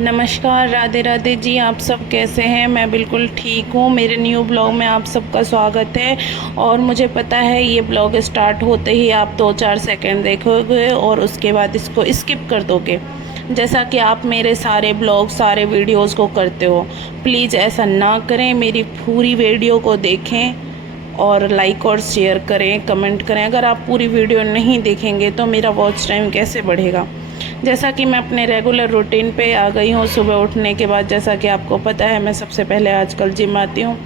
नमस्कार, राधे राधे जी। आप सब कैसे हैं? मैं बिल्कुल ठीक हूँ। मेरे न्यू ब्लॉग में आप सबका स्वागत है। और मुझे पता है ये ब्लॉग स्टार्ट होते ही आप 2-4 सेकंड देखोगे और उसके बाद इसको स्किप कर दोगे, जैसा कि आप मेरे सारे ब्लॉग सारे वीडियोस को करते हो। प्लीज़ ऐसा ना करें, मेरी पूरी वीडियो को देखें और लाइक और शेयर करें, कमेंट करें। अगर आप पूरी वीडियो नहीं देखेंगे तो मेरा वॉच टाइम कैसे बढ़ेगा। जैसा कि मैं अपने रेगुलर रूटीन पे आ गई हूँ। सुबह उठने के बाद, जैसा कि आपको पता है, मैं सबसे पहले आजकल जिम आती हूँ।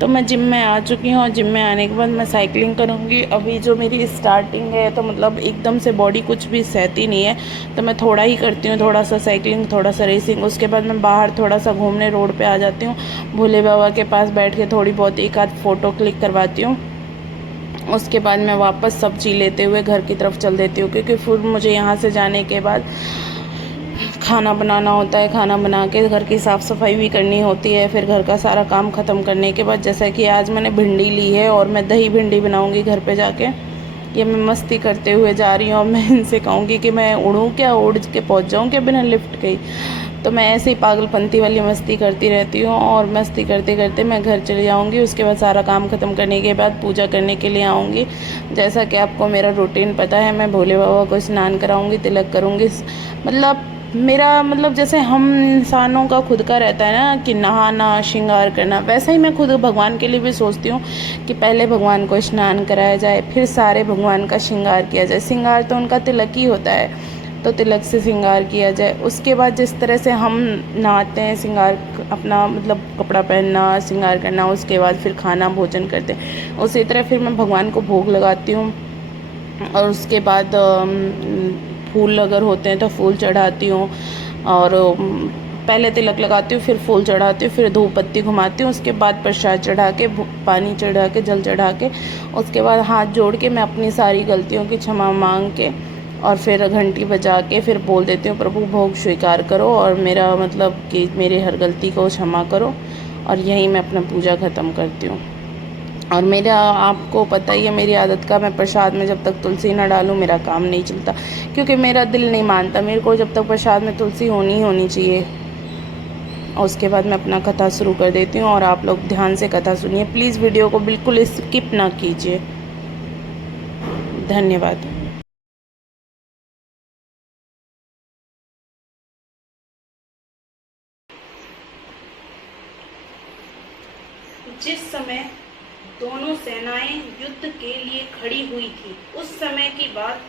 तो मैं जिम में आ चुकी हूँ और जिम में आने के बाद मैं साइकिलिंग करूँगी। अभी जो मेरी स्टार्टिंग है, तो मतलब एकदम से बॉडी कुछ भी सहती नहीं है, तो मैं थोड़ा ही करती हूँ, थोड़ा सा साइकिलिंग, थोड़ा सा रेसिंग। उसके बाद मैं बाहर थोड़ा सा घूमने रोड पे आ जाती हूँ। भोले बाबा के पास बैठ के थोड़ी बहुत एक आध फ़ोटो क्लिक करवाती हूँ। उसके बाद मैं वापस सब्जी लेते हुए घर की तरफ चल देती हूँ, क्योंकि फिर मुझे यहाँ से जाने के बाद खाना बनाना होता है। खाना बना के घर की साफ़ सफाई भी करनी होती है। फिर घर का सारा काम ख़त्म करने के बाद, जैसा कि आज मैंने भिंडी ली है और मैं दही भिंडी बनाऊँगी घर पे जाके। ये मैं मस्ती करते हुए जा रही हूँ। और मैं इनसे कहूँगी कि मैं उड़ूँ क्या, उड़ के पहुँच जाऊँ क्या बिना लिफ्ट के ही। तो मैं ऐसे ही पागलपंती वाली मस्ती करती रहती हूँ और मस्ती करते करते मैं घर चली जाऊँगी। उसके बाद सारा काम ख़त्म करने के बाद पूजा करने के लिए आऊँगी। जैसा कि आपको मेरा रूटीन पता है, मैं भोले बाबा को स्नान कराऊँगी, तिलक करूँगी। मतलब मेरा मतलब जैसे हम इंसानों का खुद का रहता है ना कि नहाना श्रृंगार करना, वैसा ही मैं खुद भगवान के लिए भी सोचती हूँ कि पहले भगवान को स्नान कराया जाए, फिर सारे भगवान का श्रृंगार किया जाए। श्रृंगार तो उनका तिलक ही होता है, तो तिलक से श्रृंगार किया जाए। उसके बाद जिस तरह से हम नहाते हैं, श्रृंगार अपना मतलब कपड़ा पहनना, श्रृंगार करना, उसके बाद फिर खाना भोजन करते हैं, उसी तरह फिर मैं भगवान को भोग लगाती हूँ। और उसके बाद फूल अगर होते हैं तो फूल चढ़ाती हूँ। और पहले तिलक लगाती हूँ, फिर फूल चढ़ाती हूँ, फिर धूप बत्ती घुमाती हूँ। उसके बाद प्रसाद चढ़ा के, पानी चढ़ा के, जल चढ़ा के, उसके बाद हाथ जोड़ के मैं अपनी सारी गलतियों की क्षमा मांग के और फिर घंटी बजा के फिर बोल देती हूँ, प्रभु भोग स्वीकार करो और मेरा मतलब कि मेरे हर गलती को क्षमा करो। और यहीं मैं अपना पूजा ख़त्म करती हूँ। और मेरा आपको पता ही है मेरी आदत का, मैं प्रसाद में जब तक तुलसी ना डालूँ मेरा काम नहीं चलता, क्योंकि मेरा दिल नहीं मानता। मेरे को जब तक प्रसाद में तुलसी होनी ही होनी चाहिए। और उसके बाद मैं अपना कथा शुरू कर देती हूँ और आप लोग ध्यान से कथा सुनिए। प्लीज़ वीडियो को बिल्कुल स्किप ना कीजिए। धन्यवाद। जिस समय दोनों सेनाएं युद्ध के लिए खड़ी हुई थी, उस समय की बात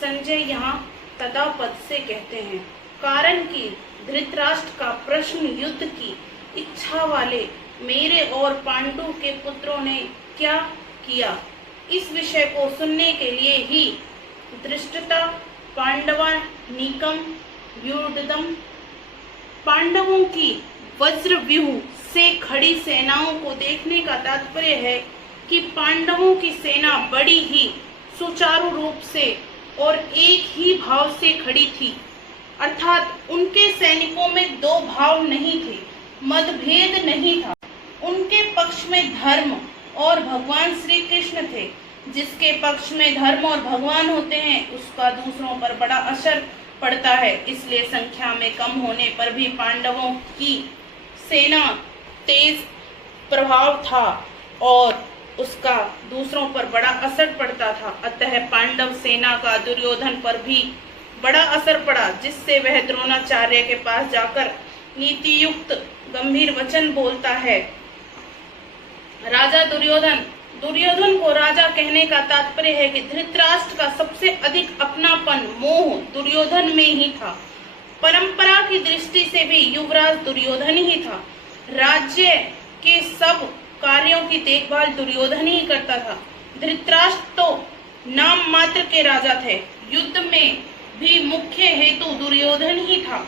संजय यहाँ तथापद से कहते हैं। कारण कि धृतराष्ट्र का प्रश्न युद्ध की इच्छा वाले मेरे और पांडु के पुत्रों ने क्या किया, इस विषय को सुनने के लिए ही धृष्टता पांडवा नीकम व्यूढ़दम, पांडवों की वज्रव्यूह से खड़ी सेनाओं को देखने का तात्पर्य है कि पांडवों की सेना बड़ी ही सुचारू रूप से और एक ही भाव से खड़ी थी। अर्थात उनके सैनिकों में दो भाव नहीं थे, मतभेद नहीं था। उनके पक्ष में धर्म और भगवान श्री कृष्ण थे। जिसके पक्ष में धर्म और भगवान होते हैं उसका दूसरों पर बड़ा असर पड़ता है। इसलिए संख्या में कम होने पर भी पांडवों की सेना तेज प्रभाव था और उसका दूसरों पर बड़ा असर पड़ता था। अतः पांडव सेना का दुर्योधन पर भी बड़ा असर पड़ा, जिससे वह द्रोणाचार्य के पास जाकर नीति युक्त गंभीर वचन बोलता है। राजा दुर्योधन को राजा कहने का तात्पर्य है कि धृतराष्ट्र का सबसे अधिक अपनापन मोह दुर्योधन में ही था। परंपरा की दृष्टि से भी युवराज दुर्योधन ही था। राज्य के सब कार्यों की देखभाल दुर्योधन ही करता था। धृतराष्ट्र तो नाम मात्र के राजा थे, युद्ध में भी मुख्य हेतु दुर्योधन ही था।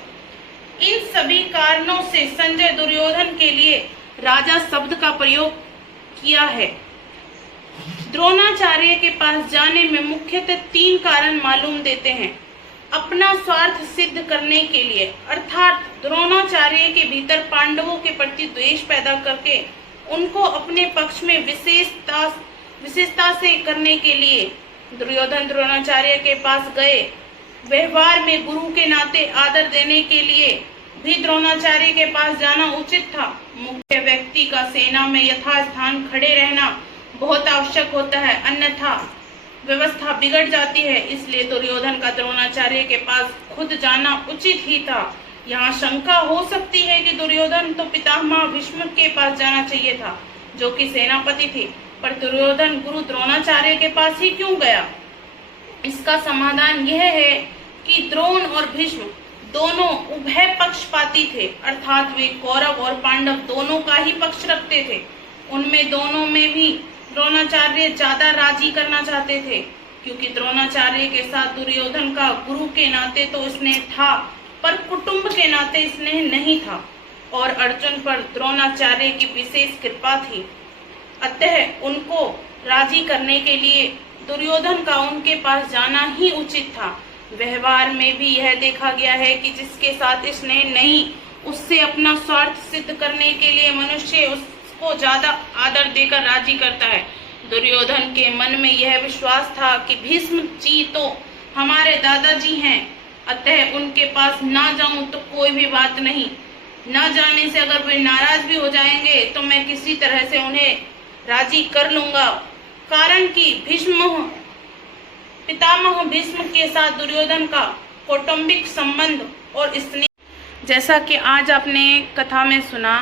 इन सभी कारणों से संजय दुर्योधन के लिए राजा शब्द का प्रयोग किया है। द्रोणाचार्य के पास जाने में मुख्यतः 3 कारण मालूम देते हैं। अपना स्वार्थ सिद्ध करने के लिए, अर्थात द्रोणाचार्य के भीतर पांडवों के प्रति द्वेष पैदा करके उनको अपने पक्ष में विशेषता से करने के लिए दुर्योधन द्रोणाचार्य के पास गए। व्यवहार में गुरु के नाते आदर देने के लिए भी द्रोणाचार्य के पास जाना उचित था। मुख्य व्यक्ति का सेना में यथास्थान खड़े रहना बहुत आवश्यक होता है, अन्यथा व्यवस्था बिगड़ जाती है। इसलिए दुर्योधन का द्रोणाचार्य के पास खुद जाना उचित ही था। यहाँ शंका हो सकती है कि दुर्योधन तो पितामह भीष्म के पास जाना चाहिए था, जो कि सेनापति थे, पर दुर्योधन गुरु द्रोणाचार्य के पास ही क्यों गया? इसका समाधान यह है कि द्रोण और भीष्म दोनों उभय पक्षपाती थे, अर्थात वे कौरव और पांडव दोनों का ही पक्ष रखते थे। उनमें दोनों में भी द्रोणाचार्य ज्यादा राजी करना चाहते थे, क्योंकि द्रोणाचार्य के साथ दुर्योधन का गुरु के नाते तो स्नेह था, पर कुटुंब के नाते स्नेह नहीं था, और अर्जुन पर द्रोणाचार्य की विशेष कृपा थी। अतः उनको राजी करने के लिए दुर्योधन का उनके पास जाना ही उचित था। व्यवहार में भी यह देखा गया है कि जिसके साथ स्नेह नहीं, उससे अपना स्वार्थ सिद्ध करने के लिए मनुष्य उसको ज्यादा आदर देकर राजी करता है। दुर्योधन के मन में यह विश्वास था कि भीष्म जी तो हमारे दादाजी हैं, अतः उनके पास ना जाऊं तो कोई भी बात नहीं। न जाने से अगर वे नाराज भी हो जाएंगे तो मैं किसी तरह से उन्हें राजी कर लूंगा, कारण कि पितामह भीष्म के साथ दुर्योधन का कौटुंबिक संबंध और स्नेह। जैसा कि आज आपने कथा में सुना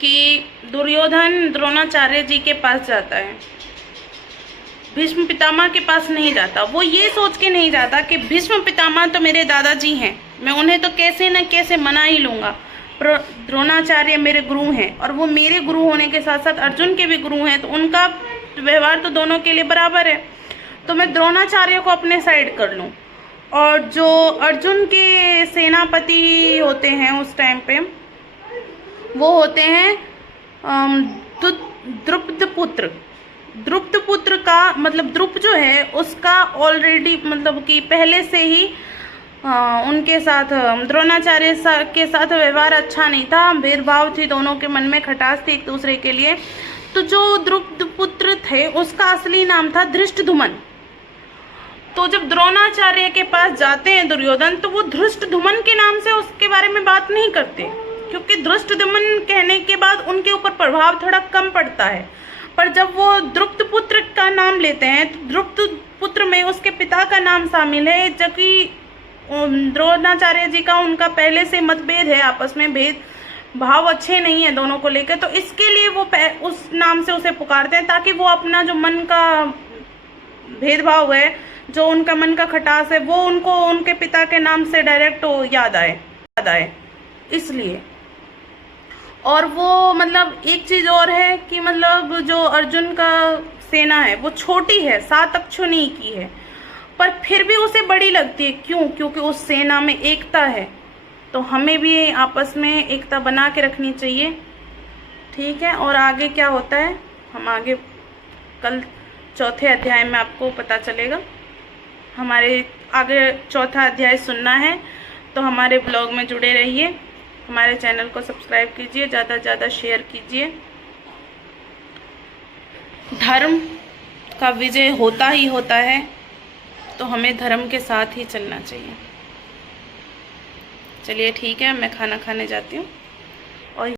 कि दुर्योधन द्रोणाचार्य जी के पास जाता है, भीष्म पितामह के पास नहीं जाता। वो ये सोच के नहीं जाता कि भीष्म पितामह तो मेरे दादाजी हैं, मैं उन्हें तो कैसे न कैसे मना ही लूंगा। द्रोणाचार्य मेरे गुरु हैं, और वो मेरे गुरु होने के साथ साथ अर्जुन के भी गुरु हैं, तो उनका व्यवहार तो दोनों के लिए बराबर है, तो मैं द्रोणाचार्य को अपने साइड कर लूं। और जो अर्जुन के सेनापति होते हैं उस टाइम पे, वो होते हैं द्रुपद पुत्र का मतलब द्रुप जो है उसका ऑलरेडी मतलब कि पहले से ही उनके साथ द्रोणाचार्य के साथ व्यवहार अच्छा नहीं था, भेदभाव थी, दोनों के मन में खटास थी एक दूसरे के लिए। तो जो द्रुपद पुत्र थे उसका असली नाम था धृष्टद्युम्न। तो जब द्रोणाचार्य के पास जाते हैं दुर्योधन, तो वो धृष्टद्युम्न के नाम से उसके बारे में बात नहीं करते, क्योंकि धृष्टद्युम्न कहने के बाद उनके ऊपर प्रभाव थोड़ा कम पड़ता है। पर जब वो द्रुपद पुत्र का नाम लेते हैं तो द्रुपद पुत्र में उसके पिता का नाम शामिल है, जबकि द्रोणाचार्य जी का उनका पहले से मतभेद है, आपस में भेद भाव अच्छे नहीं है दोनों को लेकर, तो इसके लिए वो उस नाम से उसे पुकारते हैं, ताकि वो अपना जो मन का भेदभाव है, जो उनका मन का खटास है, वो उनको उनके पिता के नाम से डायरेक्ट याद आए इसलिए। और वो मतलब एक चीज और है कि मतलब जो अर्जुन का सेना है वो छोटी है, 7 अक्षुणी की है, पर फिर भी उसे बड़ी लगती है। क्यों? क्योंकि उस सेना में एकता है। तो हमें भी आपस में एकता बना के रखनी चाहिए, ठीक है। और आगे क्या होता है हम आगे कल 4थे अध्याय में आपको पता चलेगा। हमारे आगे 4था अध्याय सुनना है तो हमारे ब्लॉग में जुड़े रहिए, हमारे चैनल को सब्सक्राइब कीजिए, ज़्यादा से ज़्यादा शेयर कीजिए। धर्म का विजय होता ही होता है, तो हमें धर्म के साथ ही चलना चाहिए। चलिए ठीक है, मैं खाना खाने जाती हूँ।